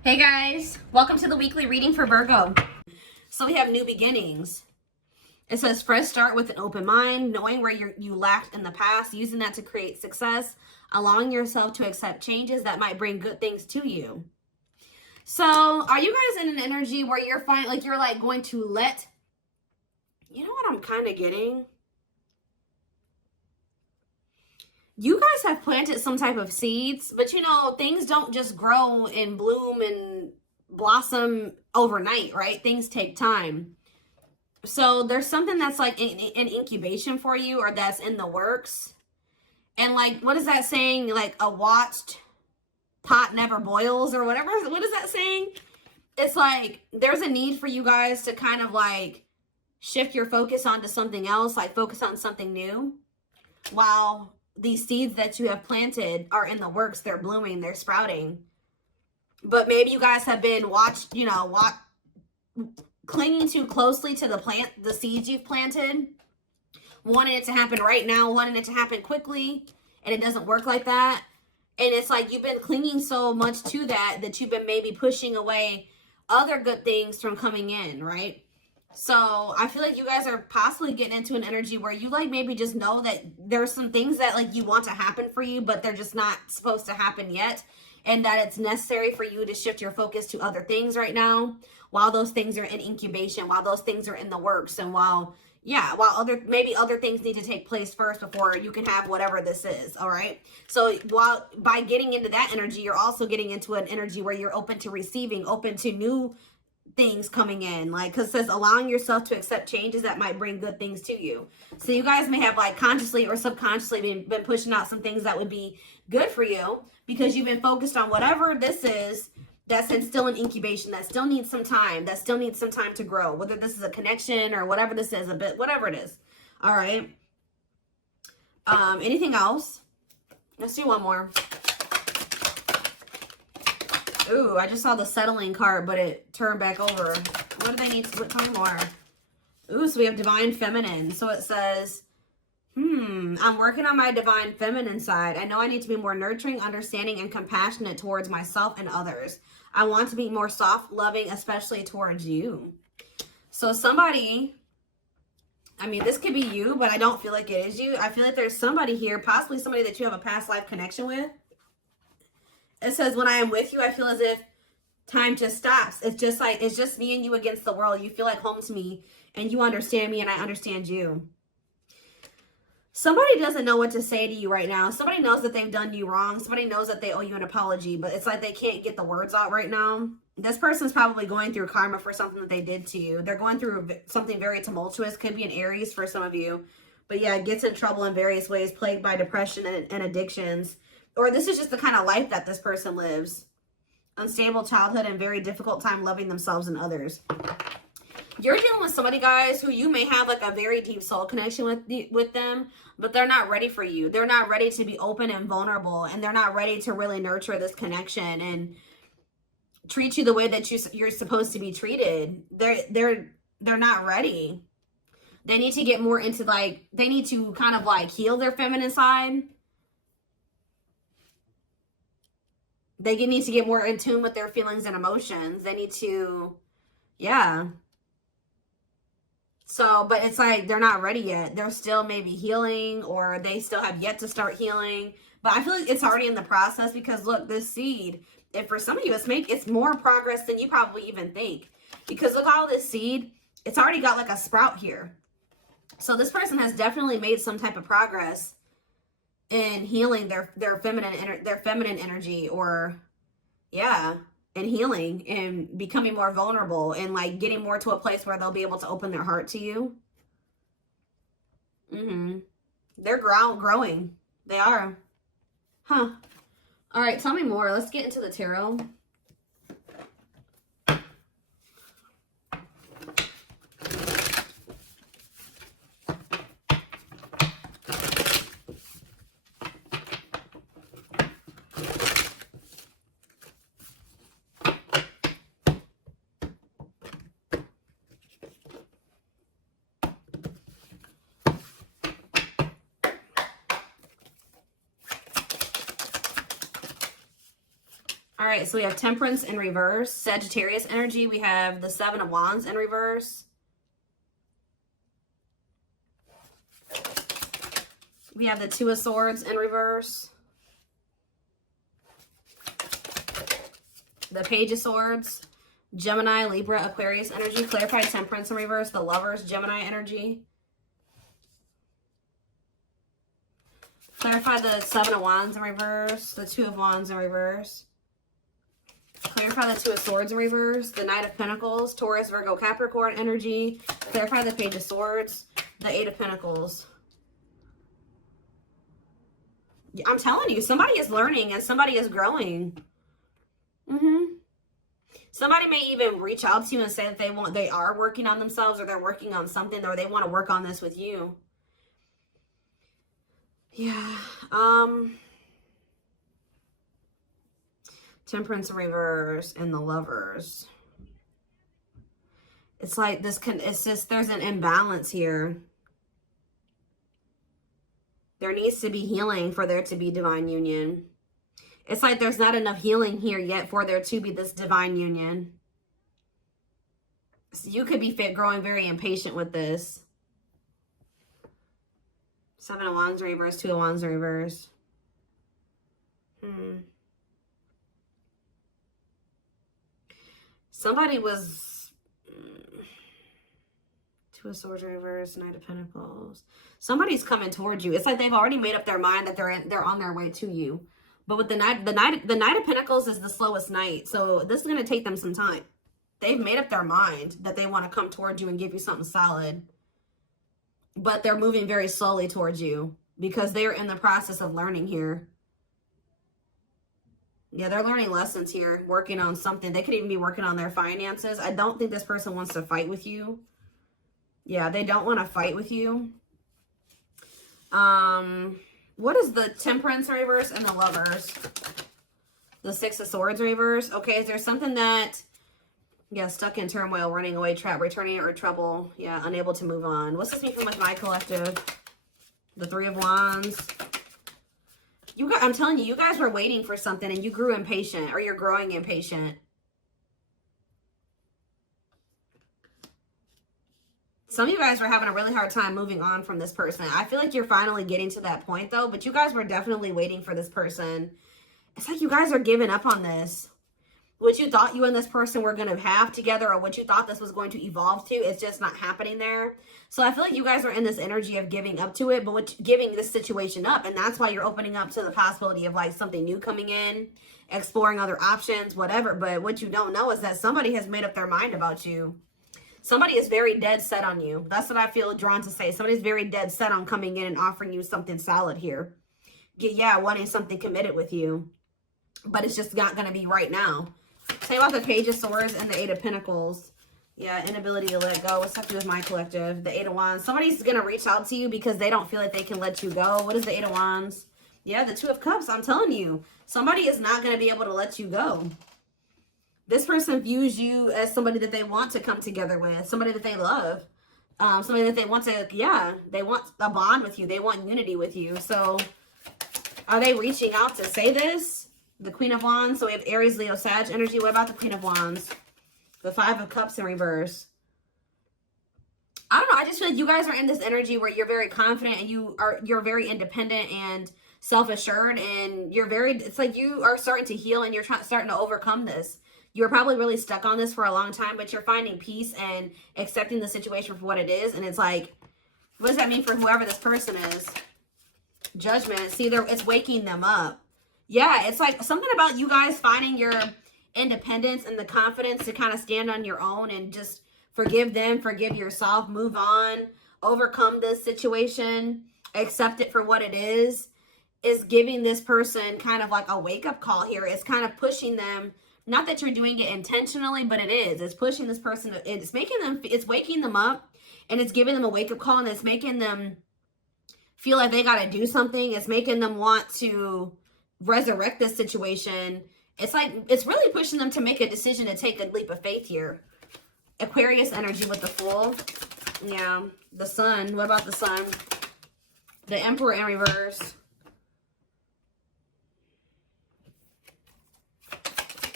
Hey guys, welcome to the weekly reading for Virgo. So we have new beginnings. It says fresh start with an open mind, knowing where you lacked in the past, using that to create success, allowing yourself to accept changes that might bring good things to you. So are you guys in an energy where you're going to let, you know what I'm kind of getting? You guys have planted some type of seeds, but you know, things don't just grow and bloom and blossom overnight, right? Things take time. So there's something that's like an incubation for you, or that's in the works. And like, what is that saying? Like, a watched pot never boils, or whatever. What is that saying? It's like there's a need for you guys to kind of like shift your focus onto something else, like focus on something new, while these seeds that you have planted are in the works. They're blooming, they're sprouting. But maybe you guys have been clinging too closely to the seeds you've planted, wanting it to happen right now, wanting it to happen quickly, and it doesn't work like that. And it's like you've been clinging so much to that you've been maybe pushing away other good things from coming in, right? So I feel like you guys are possibly getting into an energy where you like maybe just know that there's some things that like you want to happen for you, but they're just not supposed to happen yet. And that it's necessary for you to shift your focus to other things right now, while those things are in incubation, while those things are in the works, and while other things need to take place first before you can have whatever this is. All right. So while by getting into that energy, you're also getting into an energy where you're open to receiving, open to new things coming in, like, because it says allowing yourself to accept changes that might bring good things to you. So you guys may have like consciously or subconsciously been pushing out some things that would be good for you, because you've been focused on whatever this is that's still in incubation, that still needs some time, to grow, whether this is a connection or whatever this is, whatever it is. All right. Anything else? Let's do one more. Ooh, I just saw the settling card, but it turned back over. What do they need to tell me more? Ooh, so we have divine feminine. So it says, I'm working on my divine feminine side. I know I need to be more nurturing, understanding, and compassionate towards myself and others. I want to be more soft, loving, especially towards you. So somebody, I mean, this could be you, but I don't feel like it is you. I feel like there's somebody here, possibly somebody that you have a past life connection with. It says, when I am with you, I feel as if time just stops. It's just me and you against the world. You feel like home to me, and you understand me, and I understand you. Somebody doesn't know what to say to you right now. Somebody knows that they've done you wrong. Somebody knows that they owe you an apology, but it's like they can't get the words out right now. This person's probably going through karma for something that they did to you. They're going through something very tumultuous. Could be an Aries for some of you. But yeah, gets in trouble in various ways, plagued by depression and addictions. Or this is just the kind of life that this person lives. Unstable childhood and very difficult time loving themselves and others. You're dealing with somebody, guys, who you may have like a very deep soul connection with them, but they're not ready for you. They're not ready to be open and vulnerable, and they're not ready to really nurture this connection and treat you the way that you're supposed to be treated. They're not ready. They need to get more into they need to kind of like heal their feminine side. They need to get more in tune with their feelings and emotions. They need to, yeah. So, but it's like they're not ready yet. They're still maybe healing, or they still have yet to start healing. But I feel like it's already in the process, because look, this seed, if for some of you, it's more progress than you probably even think. Because look, all this seed, it's already got like a sprout here. So this person has definitely made some type of progress in healing their feminine energy, or yeah, and healing and becoming more vulnerable, and like getting more to a place where they'll be able to open their heart to you. They're growing. They are. Huh. All right, tell me more. Let's get into the tarot. All right, so we have Temperance in reverse, Sagittarius energy. We have the Seven of Wands in reverse. We have the Two of Swords in reverse. The Page of Swords, Gemini, Libra, Aquarius energy. Clarified Temperance in reverse. The Lovers, Gemini energy. Clarify the Seven of Wands in reverse. The Two of Wands in reverse. Clarify the Two of Swords in reverse. The Knight of Pentacles, Taurus, Virgo, Capricorn energy. Clarify the Page of Swords. The Eight of Pentacles. I'm telling you, somebody is learning and somebody is growing. Somebody may even reach out to you and say that they are working on themselves, or they're working on something, or they want to work on this with you. Yeah. Temperance in reverse and the Lovers. It's like this it's just, there's an imbalance here. There needs to be healing for there to be divine union. It's like there's not enough healing here yet for there to be this divine union. So you could be growing very impatient with this. Seven of Wands in reverse, Two of Wands in reverse. Somebody was... Two of Swords in reverse, Knight of Pentacles. Somebody's coming towards you. It's like they've already made up their mind that they're on their way to you. But with the Knight of Pentacles is the slowest knight. So this is going to take them some time. They've made up their mind that they want to come towards you and give you something solid. But they're moving very slowly towards you because they're in the process of learning here. Yeah, they're learning lessons here, working on something. They could even be working on their finances. I don't think this person wants to fight with you. Yeah, they don't want to fight with you. What is the Temperance in reverse and the Lovers? The Six of Swords in reverse. Okay, is there something that, yeah, stuck in turmoil, running away, trap, returning, or trouble? Yeah, unable to move on. What's this mean for my collective? The Three of Wands. I'm telling you, you guys were waiting for something and you grew impatient, or you're growing impatient. Some of you guys were having a really hard time moving on from this person. I feel like you're finally getting to that point, though. But you guys were definitely waiting for this person. It's like you guys are giving up on this. What you thought you and this person were going to have together, or what you thought this was going to evolve to, it's just not happening there. So I feel like you guys are in this energy of giving up to it, but giving this situation up. And that's why you're opening up to the possibility of like something new coming in, exploring other options, whatever. But what you don't know is that somebody has made up their mind about you. Somebody is very dead set on you. That's what I feel drawn to say. Somebody's very dead set on coming in and offering you something solid here. Yeah, wanting something committed with you. But it's just not going to be right now. Say about the Page of Swords and the Eight of Pentacles. Yeah, inability to let go. What's up with my collective? The Eight of Wands. Somebody's going to reach out to you because they don't feel like they can let you go. What is the Eight of Wands? Yeah, the Two of Cups. I'm telling you. Somebody is not going to be able to let you go. This person views you as somebody that they want to come together with, somebody that they love, somebody that they want to, yeah, they want a bond with you. They want unity with you. So are they reaching out to say this? The Queen of Wands. So we have Aries, Leo, Sag energy. What about the Queen of Wands? The Five of Cups in reverse. I don't know. I just feel like you guys are in this energy where you're very confident and you're very independent and self-assured, and it's like you are starting to heal and you're starting to overcome this. You were probably really stuck on this for a long time, but you're finding peace and accepting the situation for what it is. And it's like, what does that mean for whoever this person is? Judgment. See, it's waking them up. Yeah, it's like something about you guys finding your independence and the confidence to kind of stand on your own and just forgive them, forgive yourself, move on, overcome this situation, accept it for what it is giving this person kind of like a wake-up call here. It's kind of pushing them. Not that you're doing it intentionally, but it is. It's pushing this person. It's waking them up, and it's giving them a wake-up call, and it's making them feel like they got to do something. It's making them want to resurrect this situation. It's like, it's really pushing them to make a decision to take a leap of faith here. Aquarius energy with the Fool. Yeah. The Sun. What about the Sun? The Emperor in reverse.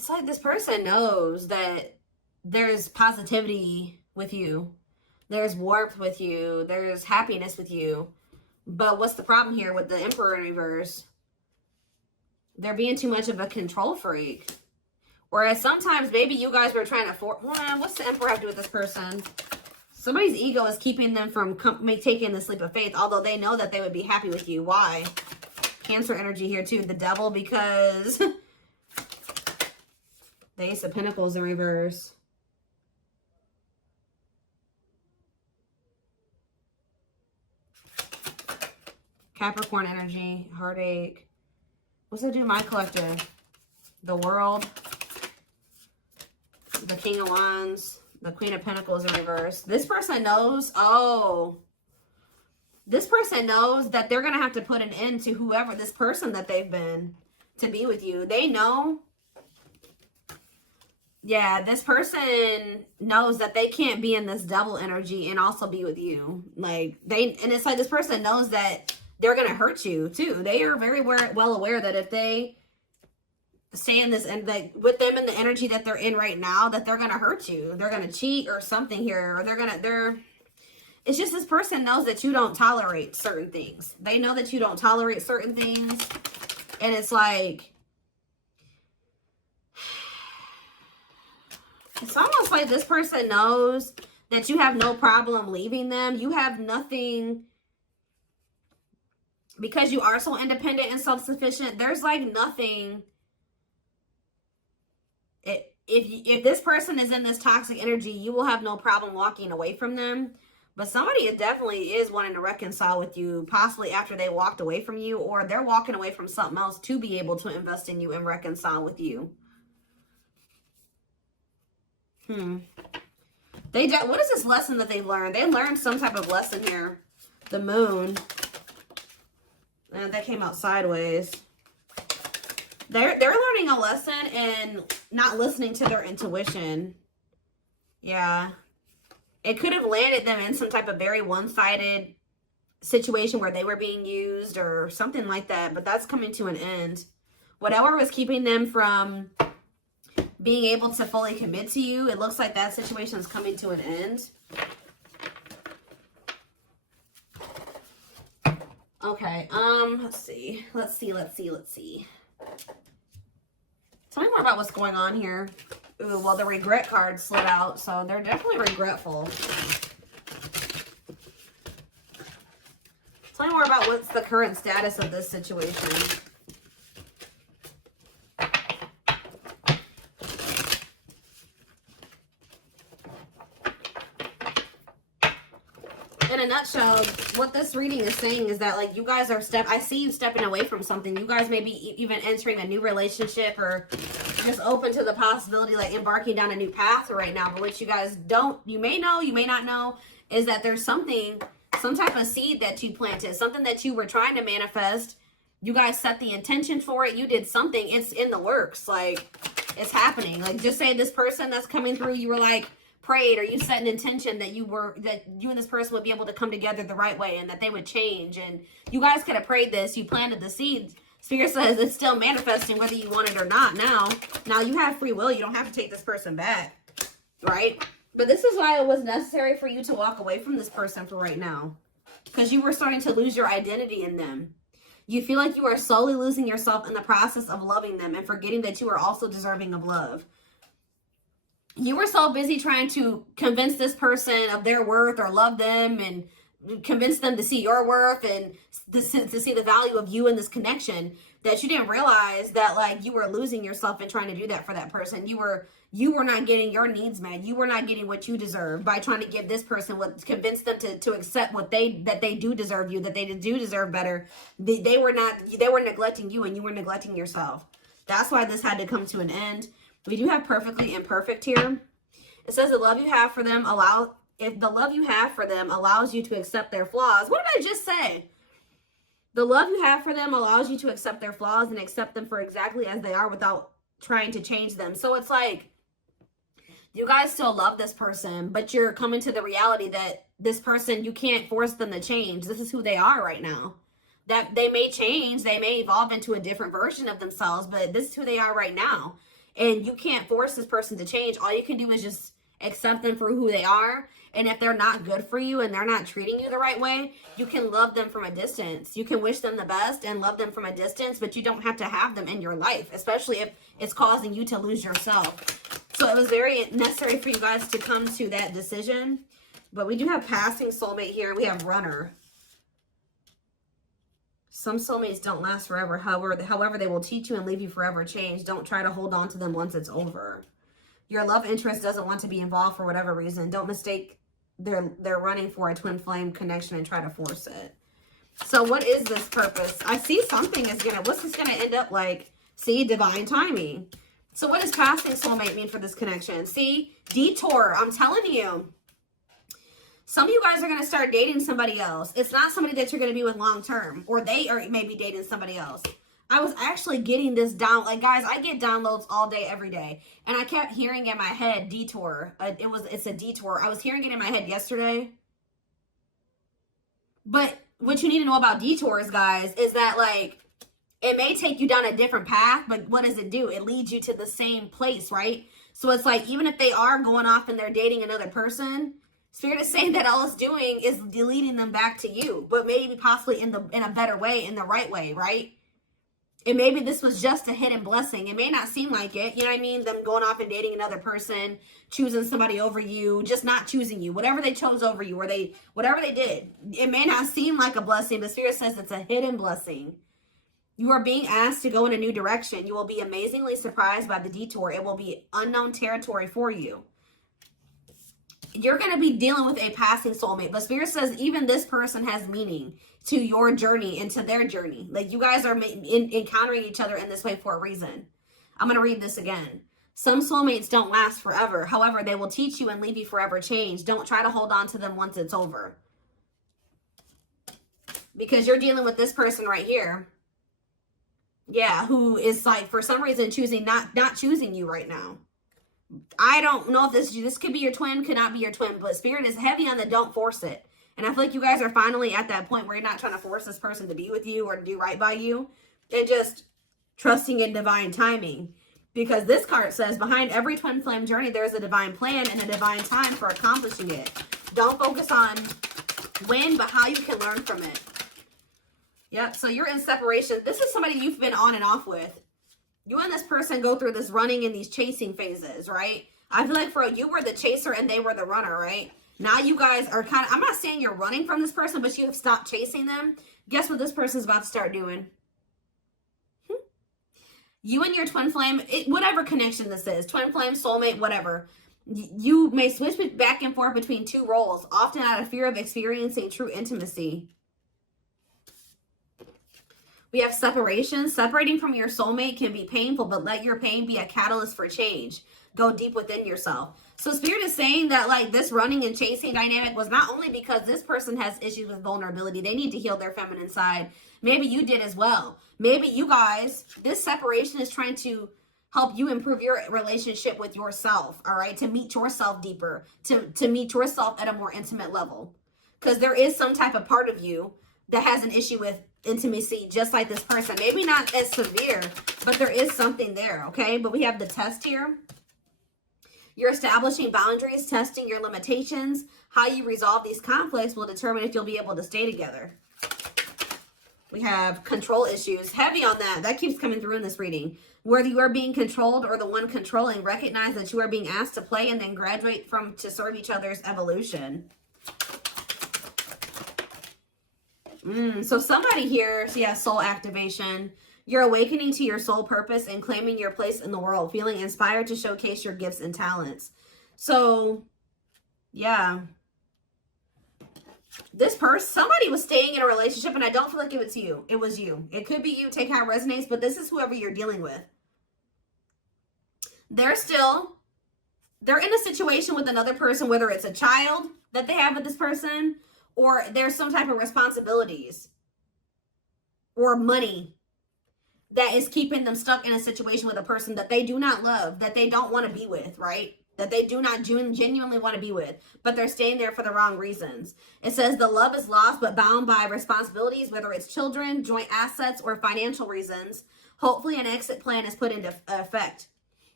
it's like this person knows that there's positivity with you. There's warmth with you. There's happiness with you. But what's the problem here with the Emperor in reverse? They're being too much of a control freak. Whereas sometimes maybe you guys were trying to what's the Emperor have to do with this person? Somebody's ego is keeping them from taking the leap of faith, although they know that they would be happy with you. Why? Cancer energy here too. The Devil, because the Ace of Pentacles in reverse. Capricorn energy, heartache. What's it do to my collective? The World. The King of Wands. The Queen of Pentacles in reverse. This person knows, this person knows that they're going to have to put an end to whoever this person that they've been to be with you. They know. Yeah, this person knows that they can't be in this double energy and also be with you. Like, and it's like this person knows that they're going to hurt you too. They are very well aware that if they stay in this and like with them in the energy that they're in right now, that they're going to hurt you. They're going to cheat or something here, or it's just this person knows that you don't tolerate certain things. They know that you don't tolerate certain things. And it's like, it's almost like this person knows that you have no problem leaving them. You have nothing, because you are so independent and self-sufficient. There's like nothing. If this person is in this toxic energy, you will have no problem walking away from them. But somebody definitely is wanting to reconcile with you, possibly after they walked away from you, or they're walking away from something else to be able to invest in you and reconcile with you. What is this lesson that they learned? They learned some type of lesson here. The Moon. And that came out sideways. They're learning a lesson in not listening to their intuition. Yeah. It could have landed them in some type of very one-sided situation where they were being used or something like that. But that's coming to an end. Whatever was keeping them from being able to fully commit to you, it looks like that situation is coming to an end. Okay, let's see. Tell me more about what's going on here. Ooh, well, the regret card slid out, so they're definitely regretful. Tell me more about what's the current status of this situation. In a nutshell, what this reading is saying is that, like, you guys are I see you stepping away from something. You guys may be even entering a new relationship or just open to the possibility, like, embarking down a new path right now. But what you guys you may know, you may not know, is that there's some type of seed that you planted, something that you were trying to manifest. You guys set the intention for it. You did something. It's in the works. Like, it's happening. Like, just say this person that's coming through, you were like, prayed, or you set an intention that you and this person would be able to come together the right way and that they would change, and you guys could have prayed this, you planted the seeds. Spirit says it's still manifesting whether you want it or not. Now you have free will. You don't have to take this person back, right? But this is why it was necessary for you to walk away from this person for right now, because you were starting to lose your identity in them. You feel like you are slowly losing yourself in the process of loving them and forgetting that you are also deserving of love. You were so busy trying to convince this person of their worth or love them and convince them to see your worth and to see the value of you in this connection that you didn't realize that, like, you were losing yourself in trying to do that for that person. You were not getting your needs met. You were not getting what you deserve by trying to give this person convince them to accept that they do deserve you, that they do deserve better. They were neglecting you, and you were neglecting yourself. That's why this had to come to an end. We do have perfectly imperfect here. It says the love you have for them allows you to accept their flaws. What did I just say? The love you have for them allows you to accept their flaws and accept them for exactly as they are without trying to change them. So it's like you guys still love this person, but you're coming to the reality that this person, you can't force them to change. This is who they are right now. That they may change, they may evolve into a different version of themselves, but this is who they are right now. And you can't force this person to change. All you can do is just accept them for who they are. And if they're not good for you and they're not treating you the right way, you can love them from a distance. You can wish them the best and love them from a distance, but you don't have to have them in your life, especially if it's causing you to lose yourself. So it was very necessary for you guys to come to that decision. But we do have passing soulmate here. We have runner. Some soulmates don't last forever. However, they will teach you and leave you forever changed. Don't try to hold on to them once it's over. Your love interest doesn't want to be involved for whatever reason. Don't mistake they're running for a twin flame connection and try to force it. So what is this purpose? I see something is gonna, what's this gonna end up like? See, divine timing. So what does passing soulmate mean for this connection? See, detour, I'm telling you. Some of you guys are going to start dating somebody else. It's not somebody that you're going to be with long term, or they are maybe dating somebody else. I was actually getting this down. Like, guys, I get downloads all day, every day. And I kept hearing in my head, detour. It's a detour. I was hearing it in my head yesterday. But what you need to know about detours, guys, is that, like, it may take you down a different path, but what does it do? It leads you to the same place, right? So it's like, even if they are going off and they're dating another person, Spirit is saying that all it's doing is leading them back to you, but maybe possibly in a better way, in the right way, right? And maybe this was just a hidden blessing. It may not seem like it, you know what I mean? Them going off and dating another person, choosing somebody over you, just not choosing you. Whatever they chose over you, or whatever they did, it may not seem like a blessing, but Spirit says it's a hidden blessing. You are being asked to go in a new direction. You will be amazingly surprised by the detour. It will be unknown territory for you. You're going to be dealing with a passing soulmate. But Spirit says even this person has meaning to your journey and to their journey. Like, you guys are encountering each other in this way for a reason. I'm going to read this again. Some soulmates don't last forever. However, they will teach you and leave you forever changed. Don't try to hold on to them once it's over. Because you're dealing with this person right here. Yeah, who is, like, for some reason choosing not choosing you right now. I don't know if this could be your twin, could not be your twin, but Spirit is heavy on the don't force it. And I feel like you guys are finally at that point where you're not trying to force this person to be with you or to do right by you. And just trusting in divine timing. Because this card says, behind every twin flame journey, there's a divine plan and a divine time for accomplishing it. Don't focus on when, but how you can learn from it. Yep, so you're in separation. This is somebody you've been on and off with. You and this person go through this running and these chasing phases, right? I feel like for you were the chaser and they were the runner, right? Now you guys are kind of, I'm not saying you're running from this person, but you have stopped chasing them. Guess what this person's about to start doing? You and your twin flame, whatever connection this is, twin flame, soulmate, whatever. You may switch back and forth between two roles, often out of fear of experiencing true intimacy. We have separation. Separating from your soulmate can be painful, but let your pain be a catalyst for change. Go deep within yourself. So Spirit is saying that, like, this running and chasing dynamic was not only because this person has issues with vulnerability. They need to heal their feminine side. Maybe you did as well. Maybe you guys, this separation is trying to help you improve your relationship with yourself, all right? To meet yourself deeper, to meet yourself at a more intimate level. Because there is some type of part of you that has an issue with intimacy, just like this person. Maybe not as severe, but there is something there, okay? But we have the test here. You're establishing boundaries, testing your limitations. How you resolve these conflicts will determine if you'll be able to stay together. We have control issues. Heavy on that. That keeps coming through in this reading. Whether you are being controlled or the one controlling, recognize that you are being asked to play and then graduate to serve each other's evolution. So somebody here, so yeah, soul activation. You're awakening to your soul purpose and claiming your place in the world, feeling inspired to showcase your gifts and talents. So, yeah. This person, somebody was staying in a relationship, and I don't feel like it was you. It was you. It could be you. Take how it resonates, but this is whoever you're dealing with. They're in a situation with another person, whether it's a child that they have with this person, or there's some type of responsibilities or money that is keeping them stuck in a situation with a person that they do not love, that they don't want to be with, right? That they do not genuinely want to be with, but they're staying there for the wrong reasons. It says the love is lost but bound by responsibilities, whether it's children, joint assets, or financial reasons. Hopefully an exit plan is put into effect.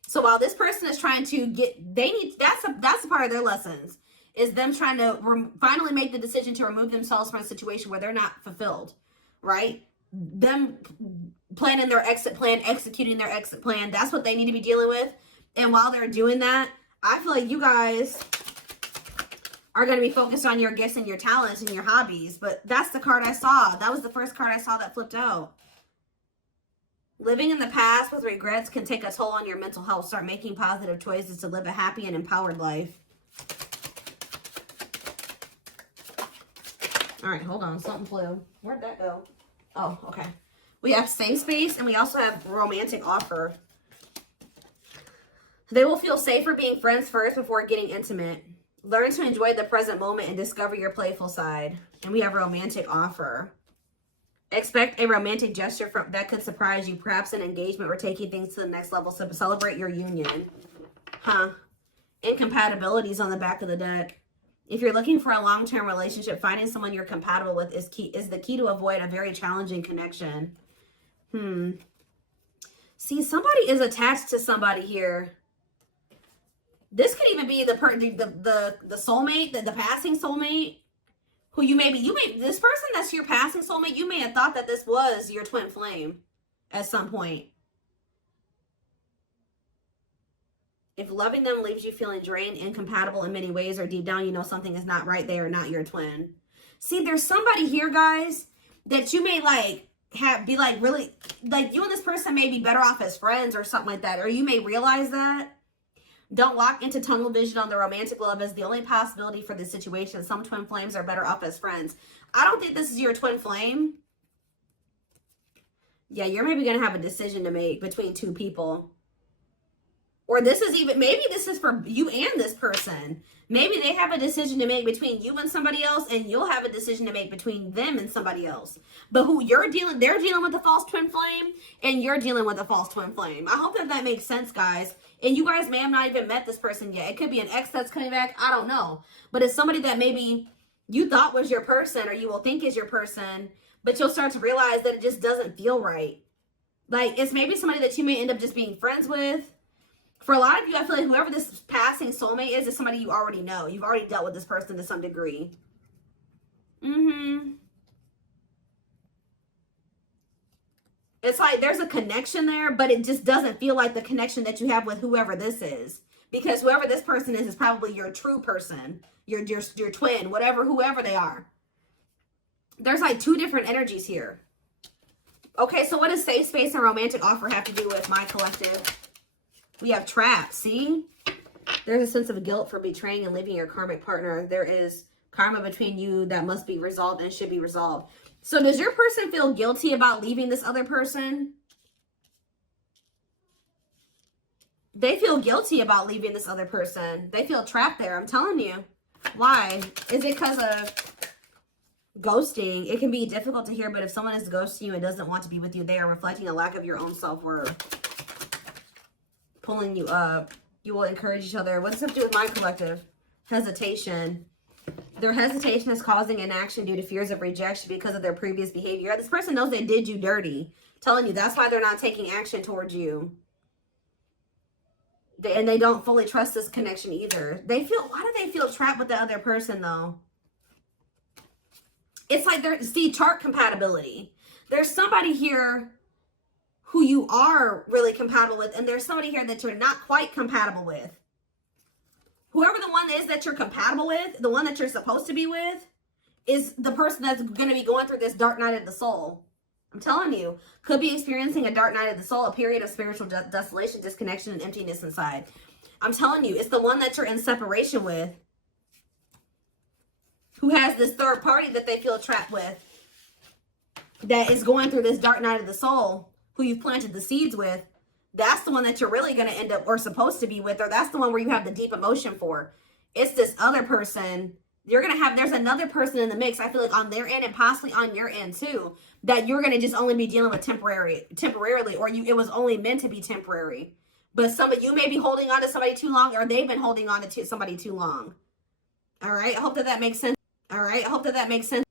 So while this person is trying to that's a part of their lessons, is them trying to finally make the decision to remove themselves from a situation where they're not fulfilled, right? Them planning their exit plan, executing their exit plan. That's what they need to be dealing with. And while they're doing that, I feel like you guys are going to be focused on your gifts and your talents and your hobbies. But that's the card I saw. That was the first card I saw that flipped out. Living in the past with regrets can take a toll on your mental health. Start making positive choices to live a happy and empowered life. All right, hold on. Something flew. Where'd that go? Oh, okay. We have safe space, and we also have romantic offer. They will feel safer being friends first before getting intimate. Learn to enjoy the present moment and discover your playful side. And we have romantic offer. Expect a romantic gesture that could surprise you, perhaps an engagement or taking things to the next level. So celebrate your union. Incompatibilities on the back of the deck. If you're looking for a long-term relationship, finding someone you're compatible with is the key to avoid a very challenging connection. See, somebody is attached to somebody here. This could even be the soulmate, the passing soulmate, who this person that's your passing soulmate, you may have thought that this was your twin flame at some point. If loving them leaves you feeling drained, incompatible in many ways, or deep down you know something is not right, they are not your twin. See, there's somebody here, guys, that you may really, you and this person may be better off as friends or something like that, or you may realize that. Don't lock into tunnel vision on the romantic love as the only possibility for this situation. Some twin flames are better off as friends. I don't think this is your twin flame. Yeah, you're maybe going to have a decision to make between two people. Or maybe this is for you and this person. Maybe they have a decision to make between you and somebody else, and you'll have a decision to make between them and somebody else. But they're dealing with a false twin flame, and you're dealing with a false twin flame. I hope that makes sense, guys. And you guys may have not even met this person yet. It could be an ex that's coming back. I don't know. But it's somebody that maybe you thought was your person, or you will think is your person, but you'll start to realize that it just doesn't feel right. Like, it's maybe somebody that you may end up just being friends with. For a lot of you, I feel like whoever this passing soulmate is somebody you already know. You've already dealt with this person to some degree. It's like there's a connection there, but it just doesn't feel like the connection that you have with whoever this is. Because whoever this person is probably your true person, your twin, whoever they are. There's like two different energies here. Okay, so what does safe space and romantic offer have to do with my collective? We have trapped, see? There's a sense of guilt for betraying and leaving your karmic partner. There is karma between you that must be resolved and should be resolved. So does your person feel guilty about leaving this other person? They feel guilty about leaving this other person. They feel trapped there, I'm telling you. Why? Is it because of ghosting? It can be difficult to hear, but if someone is ghosting you and doesn't want to be with you, they are reflecting a lack of your own self-worth. Pulling you up. You will encourage each other. What does this have to do with my collective? Hesitation. Their hesitation is causing inaction due to fears of rejection because of their previous behavior. This person knows they did you dirty. I'm telling you, that's why they're not taking action towards you. And they don't fully trust this connection either. Why do they feel trapped with the other person though? It's like chart compatibility. There's somebody here who you are really compatible with, and there's somebody here that you're not quite compatible with. Whoever the one is that you're compatible with, the one that you're supposed to be with, is the person that's going to be going through this dark night of the soul. I'm telling you, could be experiencing a dark night of the soul, a period of spiritual desolation, disconnection, and emptiness inside. I'm telling you, it's the one that you're in separation with, who has this third party that they feel trapped with, that is going through this dark night of the soul, who you've planted the seeds with. That's the one that you're really going to end up or supposed to be with, or that's the one where you have the deep emotion for. It's this other person. There's another person in the mix, I feel like on their end and possibly on your end too, that you're going to just only be dealing with temporarily, or it was only meant to be temporary. But you may be holding on to somebody too long, or they've been holding on to somebody too long. All right. I hope that makes sense.